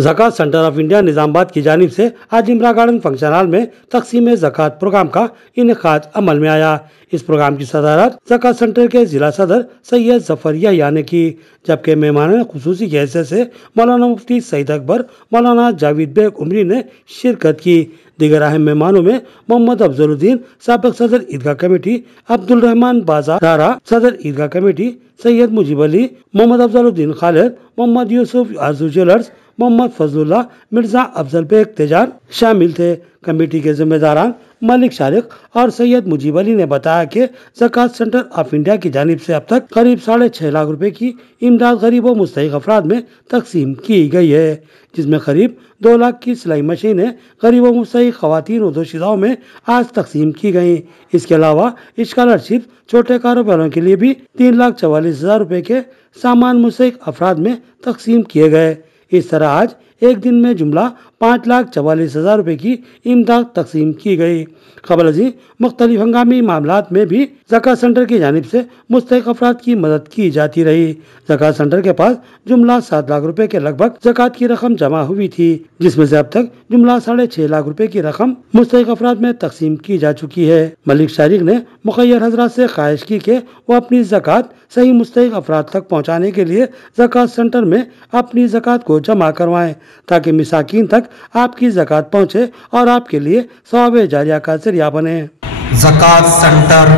ज़कात centre of India Nizamabad की जानिब से आज इमरा गार्डन फंक्शन हॉल में तकसीम ज़कात प्रोग्राम का इनेकाद अमल में आया। इस प्रोग्राम की सदारत ज़कात सेंटर के जिला सदर सैयद जफर याह्या ने की, जबकि मेहमान खुसूसी की हैसियत से मौलाना मुफ्ती सईद अकबर, मौलाना जावेद बेग उमरी ने शिरकत की। दीगर अहम मेहमानों में मोहम्मद अफजलुद्दीन साबिक सदर ईदगाह कमेटी, अब्दुल रहमान बाज़ारा सदर ईदगाह कमेटी, सैयद मुजीब अली, मोहम्मद अफजलुद्दीन खालिद, मोहम्मद यूसुफ आरजू ज्वेलर्स, मोहम्मद फजलुल्लाह, मिर्जा अफजल बेग तेजान शामिल थे। कमेटी के जिम्मेदारान मलिक शारिक और सैयद मुजीब अली ने बताया कि ज़कात सेंटर ऑफ इंडिया की जानिब से अब तक करीब 6.5 लाख रुपए की इमदाद गरीब व मुस्तहिक अफराद में तकसीम की गई है, जिसमें करीब 2 लाख की सिलाई मशीनें गरीब व मुस्तहिक खवातीन व दोशीदाओं में आज तकसीम की गई। इसके अलावा स्कॉलरशिप छोटे कारोबारों के लिए भी 3,44,000 रुपए के सामान मुस्तहिक अफराद में तकसीम किए गए। इस तरह आज एक दिन में जुमला 5,44,000 रुपए की इमदाद तकसीम की गई। क़ब्ल अज़ीं मुख्तलिफ हंगामी मामलात में भी ज़कात सेंटर की जानिब से मुस्तहिक अफराद की मदद की जाती रही। ज़कात सेंटर के पास जुमला 7 लाख रुपए के लगभग ज़कात की रकम जमा हुई थी, जिसमें से अब तक जुमला 6.5 लाख रुपए की रकम मुस्तहिक अफराद में तकसीम की जा चुकी है। मलिक शारिक ने मुखय्यर हजरात से ख्वाहिश की कि वो अपनी ज़कात सही मुस्तहिक अफराद तक पहुँचाने के लिए ज़कात सेंटर में अपनी ज़कात को जमा करवाएं, ताकि मिसाकीन तक आपकी ज़कात पहुँचे और आपके लिए सवाब जारिया का जरिया बने। ज़कात सेंटर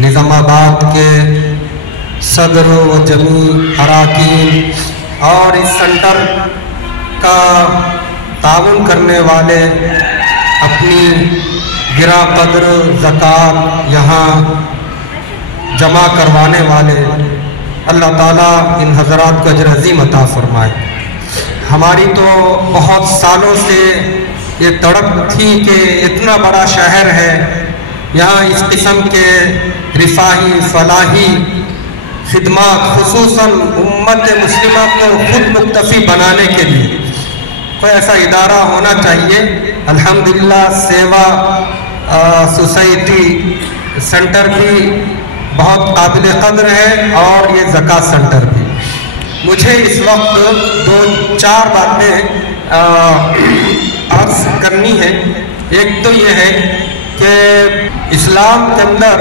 निज़ामाबाद के सदर व जमी अराकीन और इस सेंटर का ताउन करने वाले अपनी गिरा कदर ज़कात यहाँ जमा करवाने वाले, अल्लाह ताला इन हज़रात को अजर अज़ीम अता फरमाए। हमारी तो बहुत सालों से ये तड़प थी कि इतना बड़ा शहर है, यहाँ इस किस्म के रिफाही फलाही खिदमत खुसूसन उम्मत मुस्लिमा को खुद मुक्तफी बनाने के लिए कोई ऐसा इदारा होना चाहिए। अल्हम्दुलिल्लाह सेवा सोसाइटी सेंटर भी बहुत काबिल कदर है और ये ज़कात सेंटर भी। मुझे इस वक्त 2-4 बातें अर्ज करनी है। एक तो ये है कि इस्लाम के अंदर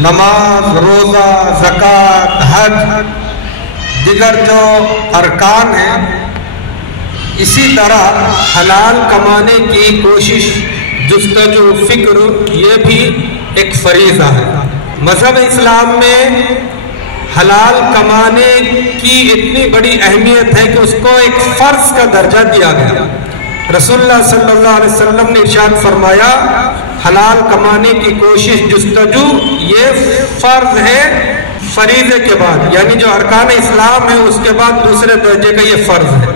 नमाज, रोज़ा, ज़कात, हज, दिगर जो अरकान हैं, इसी तरह हलाल कमाने की कोशिश, जुस्तजू, फिक्र, ये भी एक फरीज़ा है। मज़हब इस्लाम में हलाल कमाने की इतनी बड़ी अहमियत है कि उसको एक फ़र्ज़ का दर्जा दिया गया। रसूलुल्लाह सल्लल्लाहु अलैहि वसल्लम ने इरशाद फरमाया, हलाल कमाने की कोशिश, जुस्तजू, ये फ़र्ज़ है फरीज़े के बाद, यानी जो अरकान इस्लाम है उसके बाद दूसरे दर्जे का ये फ़र्ज़ है।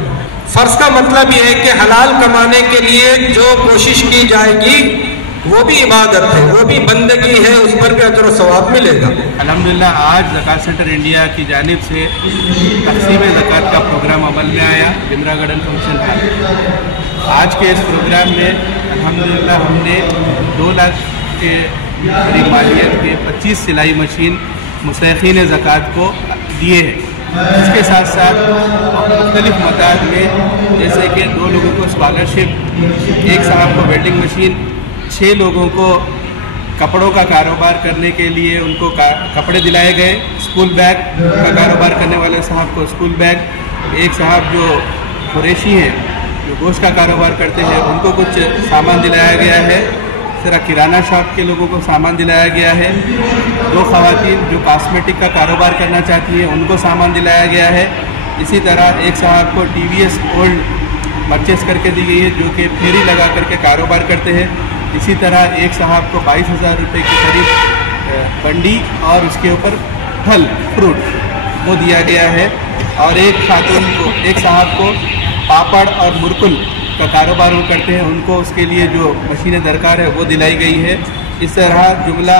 फ़र्ज़ का मतलब ये है कि हलाल कमाने के लिए जो कोशिश की जाएगी वो भी इबादत है, वो भी बंदगी है, उस पर भी अजर व सवाब मिलेगा। अल्हम्दुलिल्लाह आज ज़कात सेंटर इंडिया की जानिब से तक़सीम ज़कात का प्रोग्राम अमल में आया इमरा गार्डन फंक्शन हॉल। आज के इस प्रोग्राम में अल्हम्दुलिल्लाह हमने 2 लाख के करीब मालियत के 25 सिलाई मशीन मुस्तहिक़ीन ज़कात को दिए हैं। इसके साथ साथ मुख्तलिफ मदाद में, जैसे कि 2 लोगों को स्कॉलरशिप, एक साहब को वेल्डिंग मशीन, 6 लोगों को कपड़ों का कारोबार करने के लिए उनको कपड़े दिलाए गए, स्कूल बैग का कारोबार करने वाले साहब को स्कूल बैग, एक साहब जो कुरैशी हैं जो गोश्त का कारोबार करते हैं उनको कुछ सामान दिलाया गया है। इस तरह किराना शॉप के लोगों को सामान दिलाया गया है। 2 ख़वातीन जो कॉस्मेटिक का कारोबार करना चाहती हैं उनको सामान दिलाया गया है। इसी तरह एक साहब को TVS ओल्ड परचेस करके दी गई है जो कि फेरी लगा करके कारोबार करते हैं। इसी तरह एक साहब को 22,000 रुपये के करीब बंडी और उसके ऊपर फल फ्रूट वो दिया गया है। और एक खातून को, एक साहब को पापड़ और मुरकुल का कारोबार वो करते हैं, उनको उसके लिए जो मशीनें दरकार है वो दिलाई गई है। इस तरह जुमला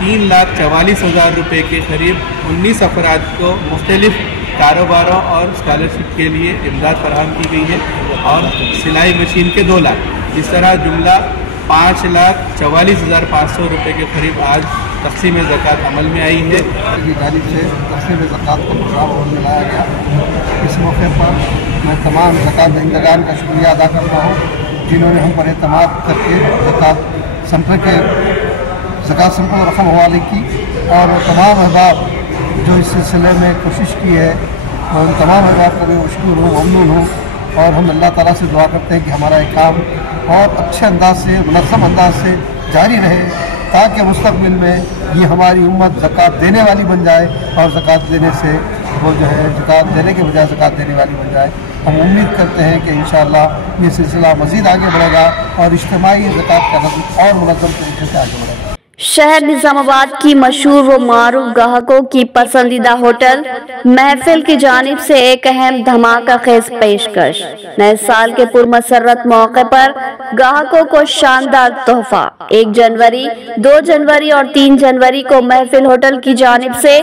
3,44,000 रुपये के करीब 19 अफराद को मुख्तलिफ कारोबारों और स्कॉलरशिप के लिए इमदाद फराहम की गई है और सिलाई मशीन के 2 लाख। इस तरह जुमला 5,44,500 रुपये के करीब आज तकसीम ज़कात अमल में आई है। की जानिब से तकसीम ज़कात का प्रोग्राम अमल में लाया गया। इस मौके पर मैं तमाम ज़कात दहिंदगान का शुक्रिया अदा करता हूँ जिन्होंने हम पर एतमाद करके ज़कात सेंटर रकम हवाले की, और तमाम अहबाब जो इस सिलसिले में कोशिश की है और उन तमाम अहबाब को मैं मशकूर हूँ, ममनून हूँ। और हम अल्लाह ताला से दुआ करते हैं कि हमारा ये काम और अच्छे अंदाज से, मुनज़्ज़म अंदाज से जारी रहे, ताकि मुस्तक़बिल में ये हमारी उम्मत ज़कात देने वाली बन जाए और ज़कात देने से वो जो है ज़कात देने के बजाय ज़कात देने वाली बन जाए। हम उम्मीद करते हैं कि इंशाअल्लाह ये सिलसिला मज़ीद आगे बढ़ेगा और इज्तिमाई ज़कात का नज़म और मुनज़्ज़म तरीके से आगे बढ़ेगा। शहर निजामाबाद की मशहूर व मारूफ ग्राहकों की पसंदीदा होटल महफिल की जानिब से एक अहम धमाका खेज पेशकश। नए साल के पुरमसरत मौके पर ग्राहकों को शानदार तोहफा। 1 जनवरी, 2 जनवरी और 3 जनवरी को महफिल होटल की जानिब से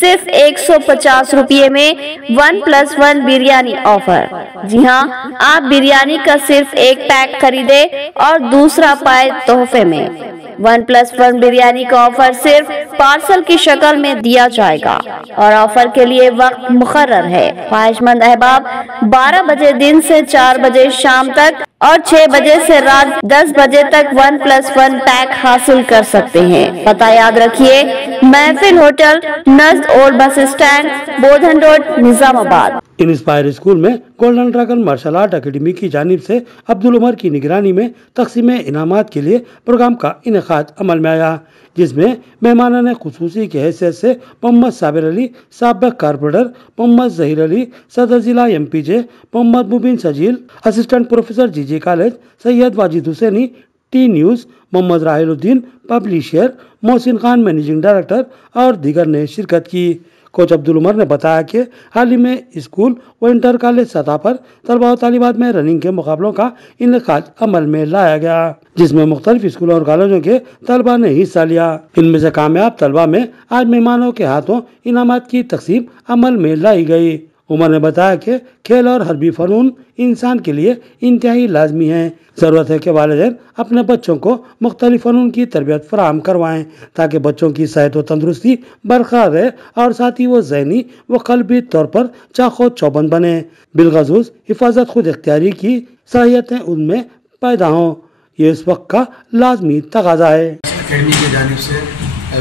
सिर्फ 150 रुपये में 1+1 बिरयानी ऑफर। जी हाँ, आप बिरयानी का सिर्फ एक पैक खरीदे और दूसरा पाए तोहफे में। 1+1 बिरयानी का ऑफर सिर्फ पार्सल की शक्ल में दिया जाएगा और ऑफर के लिए वक्त मुकर्रर है। ख्वाहिशमंद अहबाब 12 बजे दिन से 4 बजे शाम तक और 6 बजे से रात 10 बजे तक 1+1 पैक हासिल कर सकते हैं। पता याद रखिए, महफिल होटल, नज़द old bus stand, Bodhan road, Nizamabad. Inspire school में golden dragon martial art academy की जानिब से अब्दुल उमर की निगरानी में तकसीम इनामात के लिए प्रोग्राम का इनेकाद अमल में आया, जिसमें मेहमानान खुसूसी की हैसियत से मोहम्मद साबिर अली, साबिक कारपोरेटर मोहम्मद जहीर अली, सदर जिला MPJ Mohammad Mubeen Sajeel, assistant professor GJ college Syed Wajid Hussaini, T news Mohammad Rahiluddin, publisher Mohsin Khan managing director और दीगर ने शिरकत की। कोच अब्दुल उमर ने बताया कि हाल ही में स्कूल व इंटर कॉलेज सतह पर तलबा और तालिबात में रनिंग के मुकाबलों का इनेकाद अमल में लाया गया, जिसमें मुख्तलिफ स्कूलों और कॉलेजों के तलबा ने हिस्सा लिया। इनमें से कामयाब तलबा में आज मेहमानों के हाथों इनामात की तकसीम अमल में लाई गई। उमर ने बताया कि खेल और हरबी फनून इंसान के लिए इंतहाई लाजमी है। ज़रूरत है कि वालिदैन अपने बच्चों को मुख्तलिफ फनून की तरबियत फराहम करवाएं ताकि बच्चों की सेहत व तंदुरुस्ती बरकरार रहे और साथ ही वो ज़हनी व क़ल्बी तौर पर चाक़ो चौबंद बने। बिलखसूस हिफाजत खुद इख्तियारी की सलाहियतें उनमें पैदा हों, ये इस वक्त का लाजमी तकाज़ा है। एकेडमी की जानिब से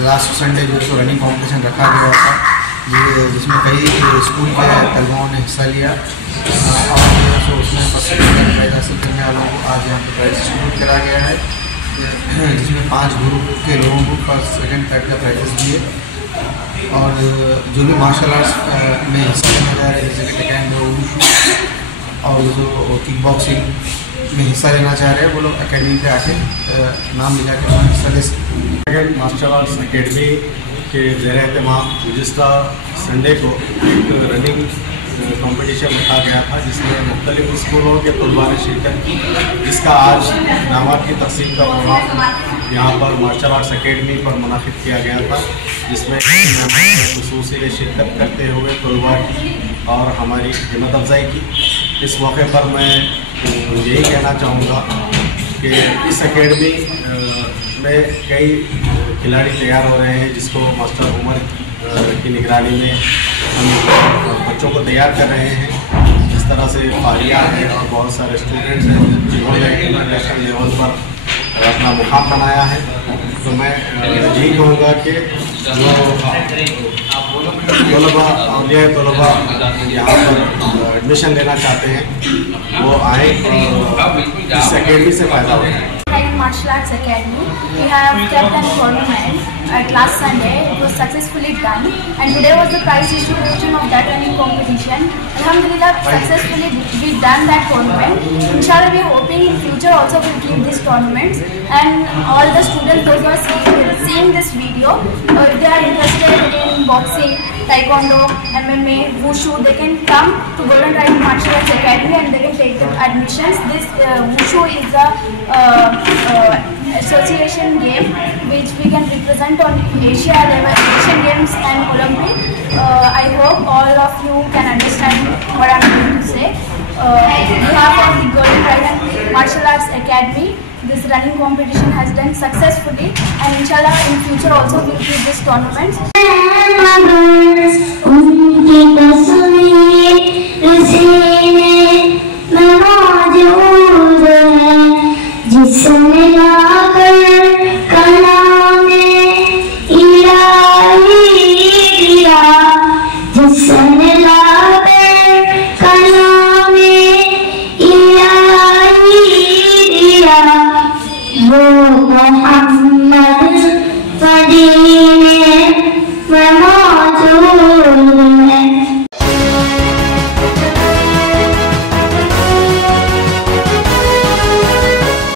लास्ट संडे जो तो रनिंग कॉम्पिटिशन रखा गया था, जिसमें कई स्कूल के तलबाओं ने हिस्सा लिया और उसमें फायदा हासिल करने वालों को आज यहाँ पर प्राइज डिस्ट्रीब्यूट करा गया है, जिसमें 5 ग्रुप के लोगों को फर्स्ट सेकंड थर्ड का प्राइजेस दिए। और जो भी मार्शल आर्ट्स में हिस्सा लेना चाह रहे हैं, जैसे कि टेक्वांडो, वुशु और जो किक बॉक्सिंग में हिस्सा लेना चाह रहे हैं, वो लोग एकेडमी पे आके नाम लिखा के हिस्सा ले सकते। मार्शल आर्ट्स एकेडमी के ज़ेर एहतमाम गुज़िश्ता संडे को एक रनिंग कंपटीशन रखा गया था, जिसमें मुख्तलिफ स्कूलों के तलबा ने शिरकत की, जिसका आज इनामात की तक़सीम का प्रोग्राम यहाँ पर मार्शल आर्ट्स एकेडमी पर मुनाक़िद किया गया था, जिसमें ख़ुसूसी शिरकत करते हुए तलबा की और हमारी हिम्मत अफजाई की। इस मौके पर मैं यही कहना चाहूँगा कि इस एकेडमी में कई खिलाड़ी तैयार हो रहे हैं, जिसको मास्टर उमर की निगरानी में हम बच्चों को तैयार कर रहे हैं। इस तरह से फारिया है और बहुत सारे स्टूडेंट्स हैं जिन्होंने इंटरनेशनल लेवल पर अपना मुकाम बनाया है। तो मैं यही कहूँगा कि जो तलबा यहाँ पर एडमिशन लेना चाहते हैं वो आए और इस एकेडमी से फ़ायदा उठाएं। Martial Arts Academy. We have kept an tournament at last Sunday. It was successfully done, and today was the prize distribution of that running competition. Alhamdulillah, successfully we done that tournament. Inshallah, we are hoping in future also we'll keep these tournaments. And all the students, those who are seeing this video, if they are interested in boxing, taekwondo, MMA, wushu, they can come to Golden Dragon Martial Arts Academy and they can take the admissions. This wushu is a association game which we can represent on Asia level, Asian Games and Olympic. I hope all of you can understand what I'm going to say. On behalf of the Golden Dragon Martial Arts Academy, this running competition has done successfully, and inshallah in future also we will do this tournaments. उनकी तस्वीर सीने में मौजूद है, जिसने लाकर कलामे इलाही दिया, जिसने लाकर कलामे इलाही दिया, वो मोहम्मद मदीने में